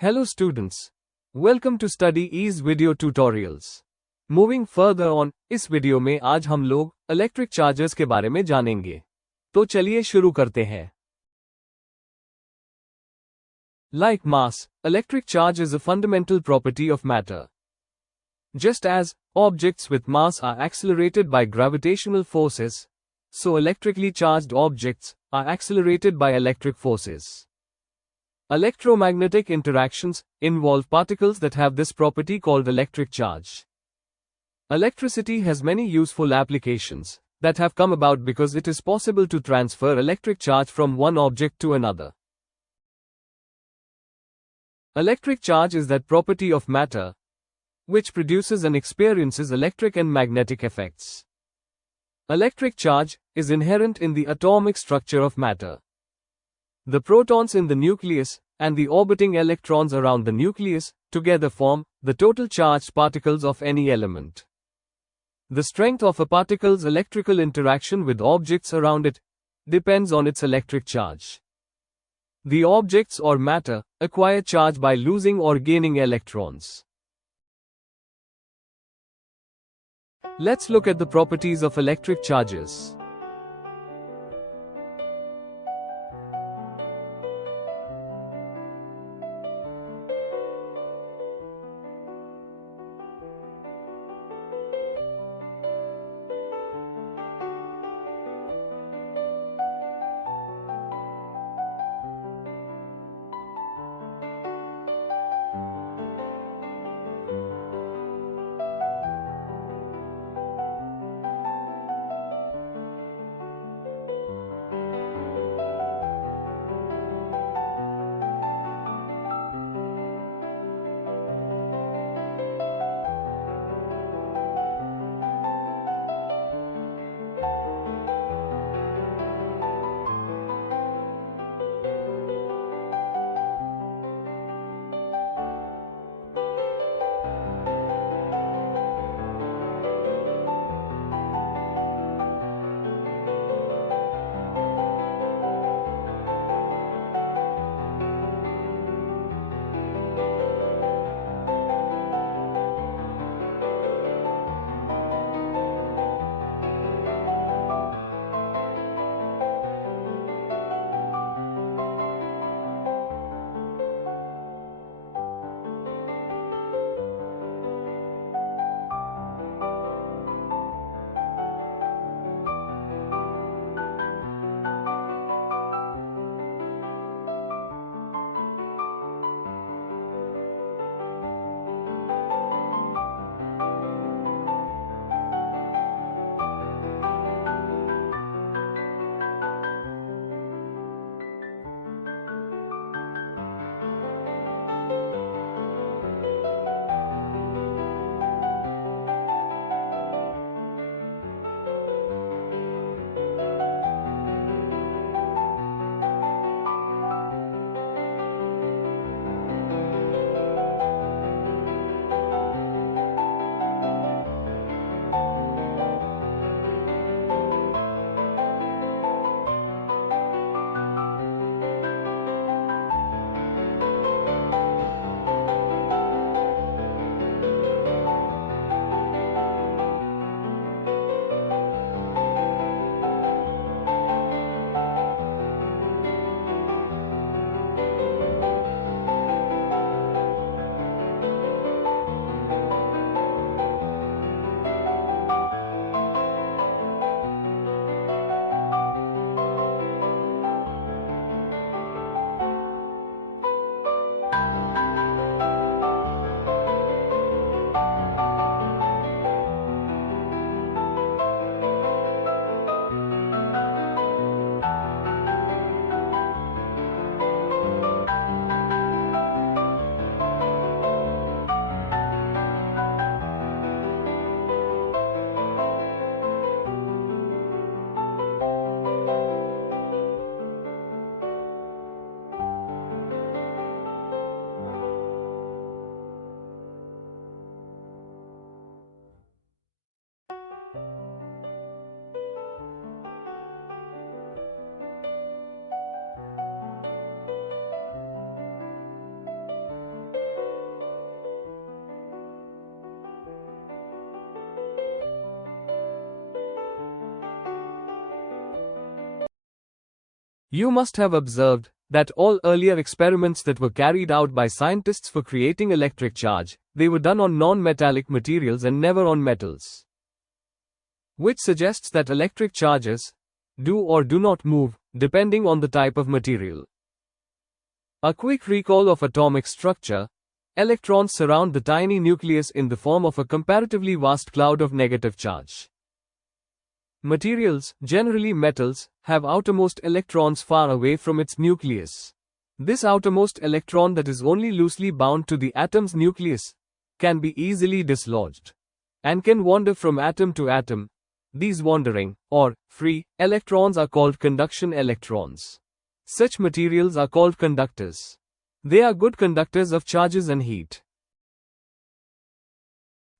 Hello students. Welcome to Study Ease video tutorials. Moving further on, इस video में आज हम लोग इलेक्ट्रिक चार्जेस के बारे में जानेंगे। तो चलिए शुरू करते हैं। Like mass, electric charge is a fundamental property of matter. Just as objects with mass are accelerated by gravitational forces, so electrically charged objects are accelerated by electric forces. Electromagnetic interactions involve particles that have this property called electric charge. Electricity has many useful applications that have come about because it is possible to transfer electric charge from one object to another. Electric charge is that property of matter which produces and experiences electric and magnetic effects. Electric charge is inherent in the atomic structure of matter. The protons in the nucleus and the orbiting electrons around the nucleus together form the total charged particles of any element. The strength of a particle's electrical interaction with objects around it depends on its electric charge. The objects or matter acquire charge by losing or gaining electrons. Let's look at the properties of electric charges. You must have observed that all earlier experiments that were carried out by scientists for creating electric charge, they were done on non-metallic materials and never on metals. Which suggests that electric charges do or do not move, depending on the type of material. A quick recall of atomic structure: electrons surround the tiny nucleus in the form of a comparatively vast cloud of negative charge. Materials, generally metals, have outermost electrons far away from its nucleus. This outermost electron that is only loosely bound to the atom's nucleus can be easily dislodged and can wander from atom to atom. These wandering, or free, electrons are called conduction electrons. Such materials are called conductors. They are good conductors of charges and heat.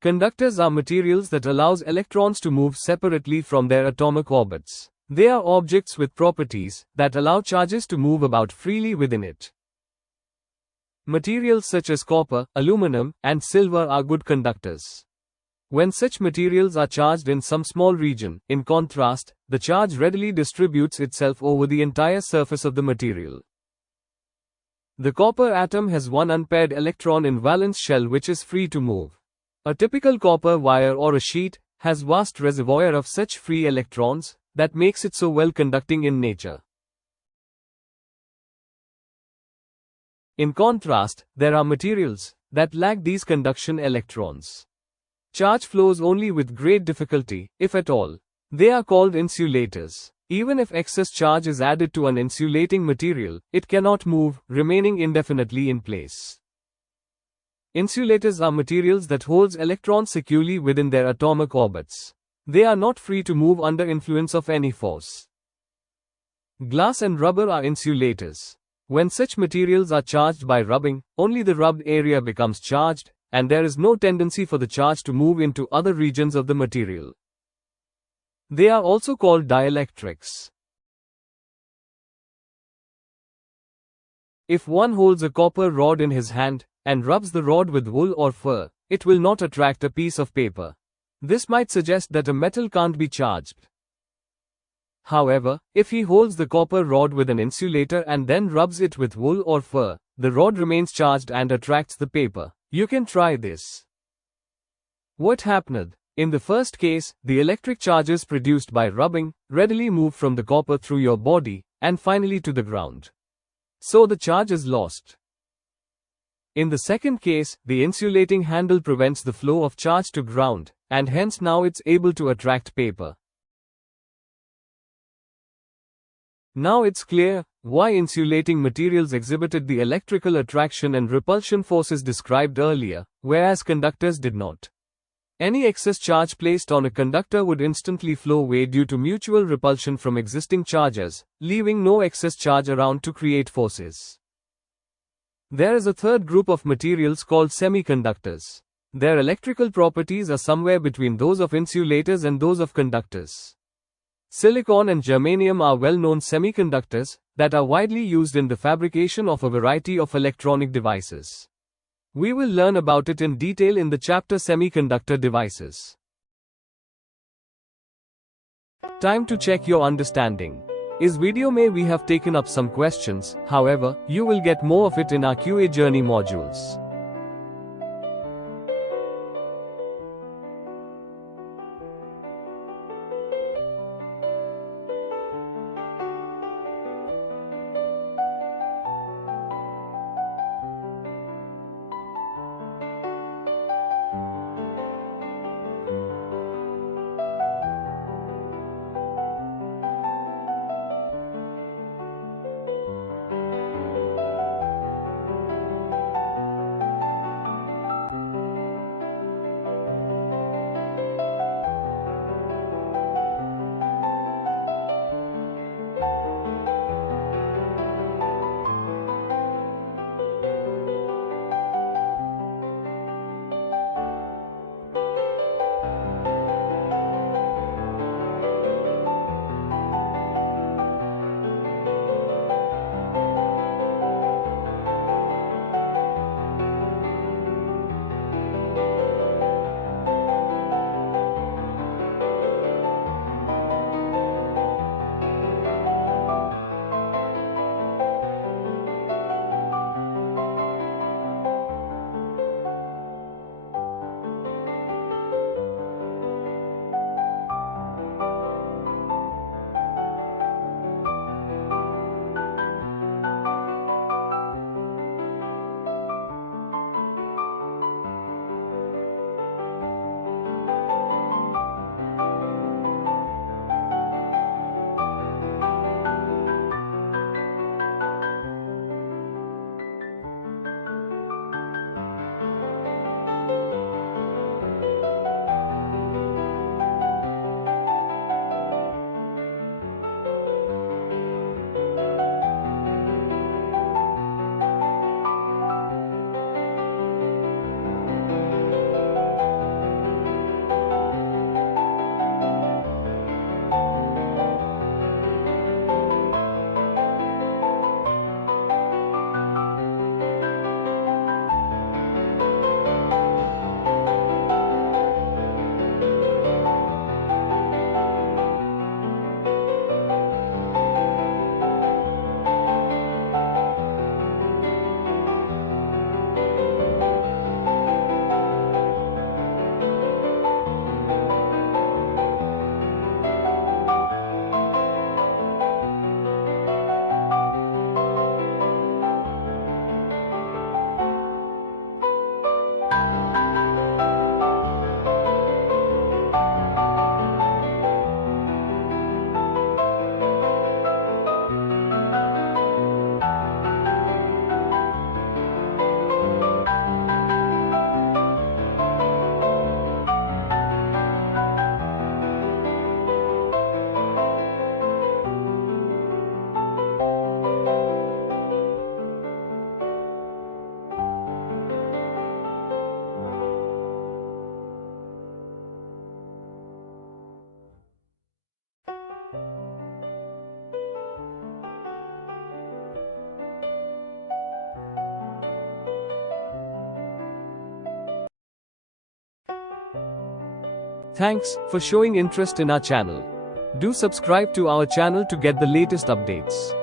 Conductors are materials that allows electrons to move separately from their atomic orbits. They are objects with properties that allow charges to move about freely within it. Materials such as copper, aluminum, and silver are good conductors. When such materials are charged in some small region, in contrast, the charge readily distributes itself over the entire surface of the material. The copper atom has one unpaired electron in valence shell which is free to move. A typical copper wire or a sheet has vast reservoir of such free electrons that makes it so well conducting in nature. In contrast, there are materials that lack these conduction electrons. Charge flows only with great difficulty, if at all. They are called insulators. Even if excess charge is added to an insulating material, it cannot move, remaining indefinitely in place. Insulators are materials that hold electrons securely within their atomic orbits. They are not free to move under influence of any force. Glass and rubber are insulators. When such materials are charged by rubbing, only the rubbed area becomes charged, and there is no tendency for the charge to move into other regions of the material. They are also called dielectrics. If one holds a copper rod in his hand and rubs the rod with wool or fur, it will not attract a piece of paper. This might suggest that a metal can't be charged. However, if he holds the copper rod with an insulator and then rubs it with wool or fur, the rod remains charged and attracts the paper. You can try this. What happened? In the first case, the electric charges produced by rubbing readily move from the copper through your body and finally to the ground. So the charge is lost. In the second case, the insulating handle prevents the flow of charge to ground, and hence now it's able to attract paper. Now it's clear why insulating materials exhibited the electrical attraction and repulsion forces described earlier, whereas conductors did not. Any excess charge placed on a conductor would instantly flow away due to mutual repulsion from existing charges, leaving no excess charge around to create forces. There is a third group of materials called semiconductors. Their electrical properties are somewhere between those of insulators and those of conductors. Silicon and germanium are well-known semiconductors that are widely used in the fabrication of a variety of electronic devices. We will learn about it in detail in the chapter Semiconductor Devices. Time to check your understanding. Is video may we have taken up some questions, however, you will get more of it in our QA journey modules. Thanks for showing interest in our channel. Do subscribe to our channel to get the latest updates.